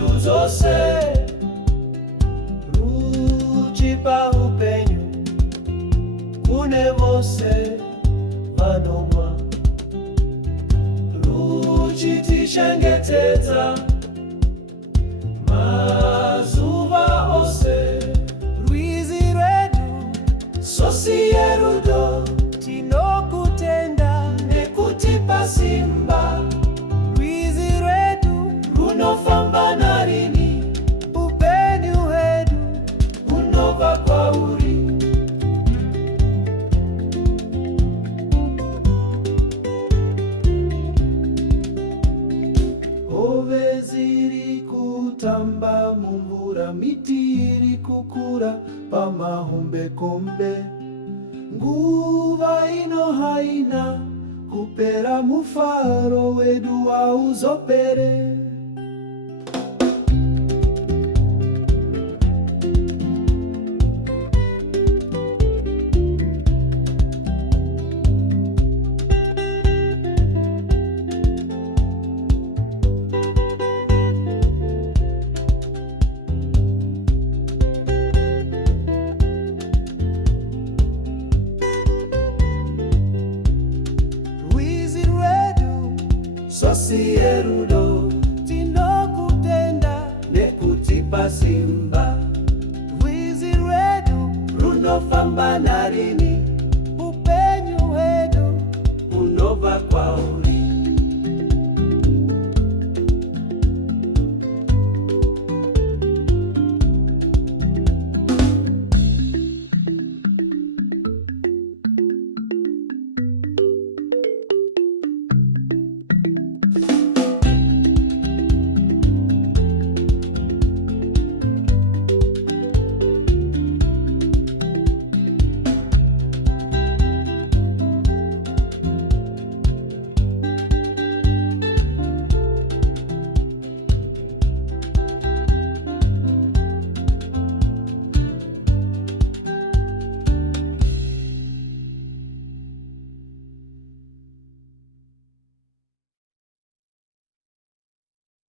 wedu zose ruchipa upenyu kune vose vanomwa ruchitichengetedza mazuva ose. Rwizi rwedu Sosi yerudo tinokutenda nekutipa simba. Rwizi rwedu Runofamba narini upenyu hwedu unobva kwauri. Hove ziri kutamba mumvura, miti iri kukura pamahombekombe. Nguva ino haina kupera, mufaro wedu hauzopere. Rwizi rwedu Sosi yerudo tinokutenda nekutipa simba.